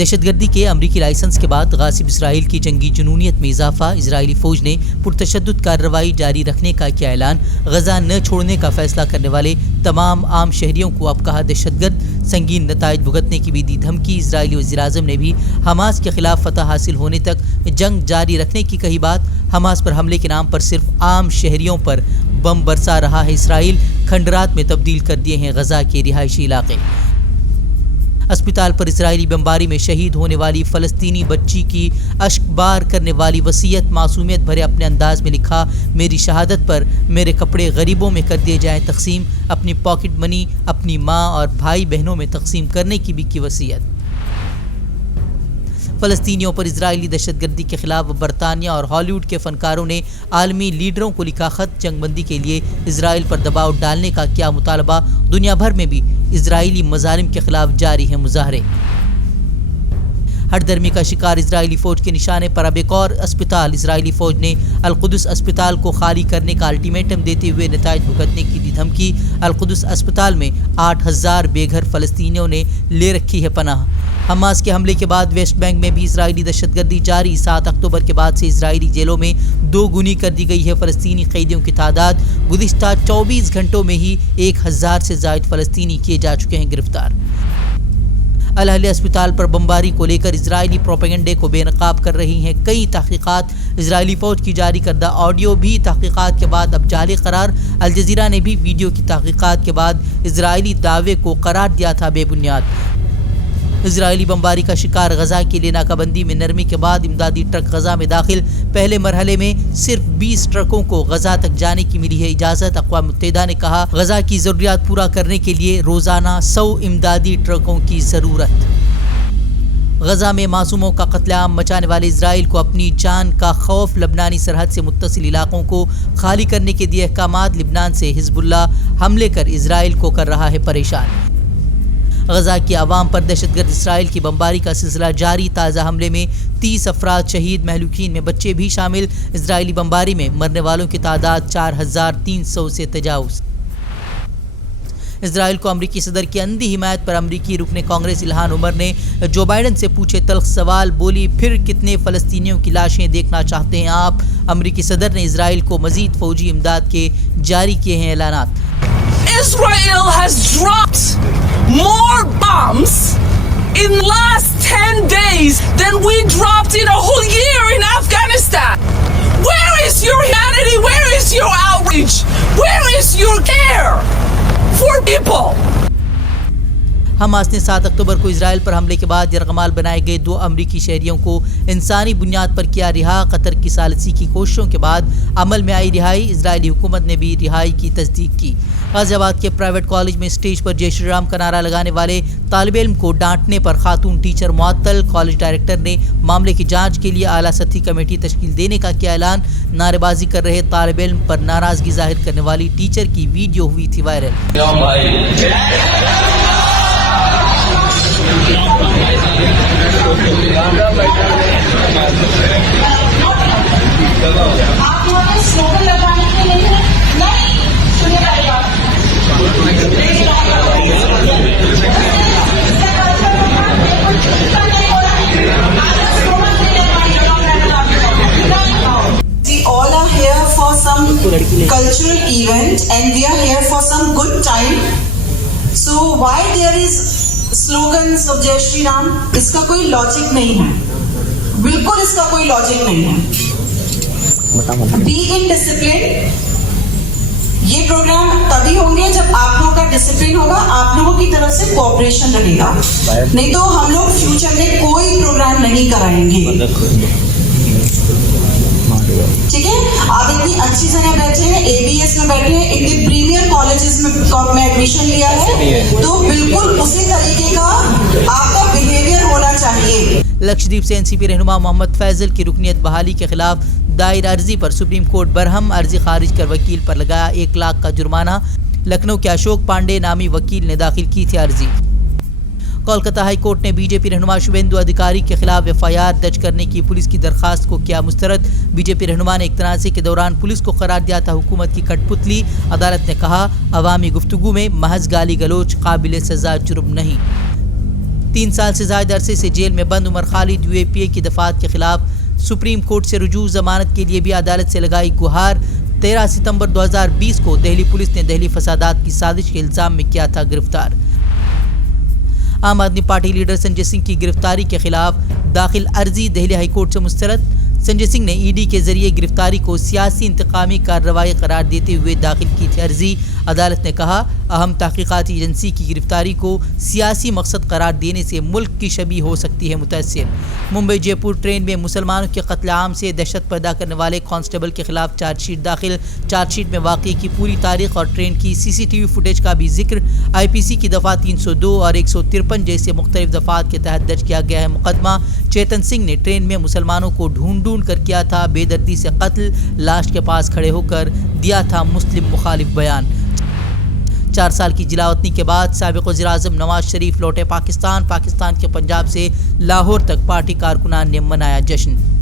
दहशतगर्दी के अमरीकी लाइसेंस के बाद गासिब इसराइल की जंगी जुनूनियत में इजाफा। इजरायली फौज ने पुरतशद्दुद कार्रवाई जारी रखने का किया ऐलान। गजा न छोड़ने का फैसला करने वाले तमाम आम शहरियों को अब कहा दहशतगर्द। संगीन नताइज भुगतने की भी दी धमकी। इजरायली वज़ीर-ए-आज़म ने भी हमास के खिलाफ फतह हासिल होने तक जंग जारी रखने की कही बात। हमास पर हमले के नाम पर सिर्फ आम शहरियों पर बम बरसा रहा है इसराइल। खंडरात में तब्दील कर दिए हैं गजा के रिहायशी इलाके। अस्पताल पर इसराइली बमबारी में शहीद होने वाली फ़लस्तीनी बच्ची की अश्कबार करने वाली वसीयत। मासूमियत भरे अपने अंदाज में लिखा, मेरी शहादत पर मेरे कपड़े गरीबों में कर दिए जाएं तकसीम। अपनी पॉकेट मनी अपनी माँ और भाई बहनों में तकसीम करने की भी की वसीयत। फ़लस्तीनियों पर इजरायली दहशतगर्दी के खिलाफ बरतानिया और हॉलीवुड के फ़नकारों ने आलमी लीडरों को लिखा ख़त। जंगबंदी के लिए इजराइल पर दबाव डालने का क्या मुतालबा। दुनिया भर में भी इजरायली मज़ालिम के खिलाफ जारी हैं मुजाहरे। हठधर्मी का शिकार इजरायली फ़ौज के निशाने पर अब एक और अस्पताल। इजरायली फ़ौज ने अल-कुद्स अस्पताल को खाली करने का अल्टीमेटम देते हुए नताइज भुगतने की दी धमकी। अल-कुद्स अस्पताल में 8000 बेघर फ़लस्तीनियों ने ले रखी है पनाह। हमास के हमले के बाद वेस्ट बैंक में भी इजरायली दहशतगर्दी जारी। 7 अक्टूबर के बाद से इजरायली जेलों में 2 गुनी कर दी गई है फ़लस्तीनी कैदियों की तादाद। गुज़िश्ता 24 घंटों में ही 1000 से ज़ायद फ़लस्तीनी किए जा चुके हैं गिरफ्तार। अल-अहल अस्पताल पर बमबारी को लेकर इजरायली प्रोपेगेंडे को बेनकाब कर रही हैं कई तहकीकात। इजरायली फ़ौज की जारी करदा ऑडियो भी तहकीकात के बाद अब जाली करार। अल जज़ीरा ने भी वीडियो की तहकीकात के बाद इजरायली दावे को करार दिया था बेबुनियाद। इजरायली बमबारी का शिकार गजा के लिए नाकाबंदी में नरमी के बाद इमदादी ट्रक गजा में दाखिल। पहले मरहले में सिर्फ 20 ट्रकों को गजा तक जाने की मिली है इजाज़त। अक़वाम मुत्तहिदा ने कहा गजा की ज़रूरियात पूरा करने के लिए रोज़ाना 100 इमदादी ट्रकों की ज़रूरत। गजा में मासूमों का कत्लेआम मचाने वाले इजराइल को अपनी जान का खौफ। लबनानी सरहद से मुत्तसिल इलाकों को खाली करने के दिए अहकामात। लिबनान से हिजबुल्लाह हमले कर इजराइल को कर रहा है परेशान। गजा की आवाम पर दहशतगर्द इसराइल की बमबारी का सिलसिला जारी। ताज़ा हमले में 30 अफराद शहीद, महलूकीन में बच्चे भी शामिल। इजरायली बमबारी में मरने वालों की तादाद 4300 से तजावुज़। इजराइल को अमरीकी सदर की अंधी हिमायत पर अमरीकी रुकने कांग्रेस इल्हान उमर ने जो बाइडन से पूछे तल्ख सवाल। बोली, फिर कितने फ़लस्तीनियों की लाशें देखना चाहते हैं आप। अमरीकी सदर ने इजराइल को मजीद फौजी इमदाद के जारी किए हैं ऐलानात। Israel has dropped more bombs in last 10 days than we dropped in a whole year in Afghanistan. Where is your humanity? Where is your outreach? Where is your care for people? Hamas ने 7 अक्टूबर को Israel पर हमले के बाद यरगमाल बनाए गए 2 अमरीकी शहरियों को इंसानी बुनियाद पर किया रिहा। कतर की सालिसी की कोशिशों के बाद अमल में आई रिहाई। इजरायली हुकूमत ने भी रिहाई की तस्दीक की। गाजियाबाद के प्राइवेट कॉलेज में स्टेज पर जय श्री राम का नारा लगाने वाले तालिब इल्म को डांटने पर खातून टीचर मुअत्तल। कॉलेज डायरेक्टर ने मामले की जांच के लिए आला सतही कमेटी तश्कील देने का किया ऐलान। नारेबाजी कर रहे तालिब इल्म पर नाराजगी जाहिर करने वाली टीचर की वीडियो हुई थी viral. We all are here for some cultural event and we are here for some good time. So why there is slogans of जय श्री राम? इसका कोई लॉजिक नहीं है, बिल्कुल इसका कोई लॉजिक नहीं है। Be in discipline. ये प्रोग्राम तभी होंगे जब आप लोगों का डिसिप्लिन होगा, आप लोगों की तरफ से कोऑपरेशन रहेगा। नहीं तो हम लोग फ्यूचर में कोई प्रोग्राम नहीं कराएंगे। ठीक है, आप इतनी अच्छी जगह बैठे हैं, ABS में बैठे हैं, इतने प्रीमियर कॉलेजेस में एडमिशन लिया है, तो बिल्कुल उसी तरीके का आपका बिहेवियर होना चाहिए। लक्षद्वीप से एनसीपी रहनुमा मोहम्मद फैजल की रुकनीत बहाली के खिलाफ दायर अर्जी पर सुप्रीम कोर्ट बरहम। अर्जी खारिज कर वकील पर लगाया 1 लाख का जुर्माना। लखनऊ के अशोक पांडे नामी वकील ने दाखिल की थी अर्जी। कोलकाता हाई कोर्ट ने बीजेपी रहनुमा शुभेंदु अधिकारी के खिलाफ FIR दर्ज करने की पुलिस की दरखास्त को किया मुस्तरद। बीजेपी रहनुमा ने एक तनाज़े के दौरान पुलिस को करार दिया था हुकूमत की कठपुतली। अदालत ने कहा अवामी गुफ्तगू में महज गाली गलोच काबिल सजा जुर्म नहीं। 3 साल से ज़्यादा अरसे से जेल में बंद उमर खालिद UAPA की दफात के खिलाफ सुप्रीम कोर्ट से रुजू जमानत के लिए भी अदालत से लगाई गुहार। 13 सितंबर 2020 को दिल्ली पुलिस ने दिल्ली फसादात की साजिश के इल्ज़ाम में किया था गिरफ्तार। आम आदमी पार्टी लीडर संजय सिंह की गिरफ्तारी के खिलाफ दाखिल अर्जी दिल्ली हाईकोर्ट से मुस्तरद। संजय सिंह ने ED के जरिए गिरफ्तारी को सियासी इंतकामी कार्रवाई करार देते हुए दाखिल की थी अर्जी। अदालत ने कहा, अहम तहकीकाती एजेंसी की गिरफ्तारी को सियासी मकसद करार देने से मुल्क की छवि हो सकती है मुतासिर। मुंबई जयपुर ट्रेन में मुसलमानों के कत्लेआम से दहशत पैदा करने वाले कांस्टेबल के खिलाफ चार्जशीट दाखिल। चार्जशीट में वाक़े की पूरी तारीख और ट्रेन की CCTV फुटेज का भी जिक्र। IPC की दफ़ा 302 और 153 जैसे मुख्तलिफ दफ़ात के तहत दर्ज किया गया है मुकदमा। चेतन सिंह ने ट्रेन में मुसलमानों को ढूंढ कर किया था बेदर्दी से कत्ल। लाश के पास खड़े होकर दिया था मुस्लिम मुखालिफ बयान। 4 साल की जिलावतनी के बाद साबिक़ वज़ीर-ए-आज़म नवाज शरीफ लौटे पाकिस्तान के पंजाब से लाहौर तक पार्टी कारकुनान ने मनाया जश्न।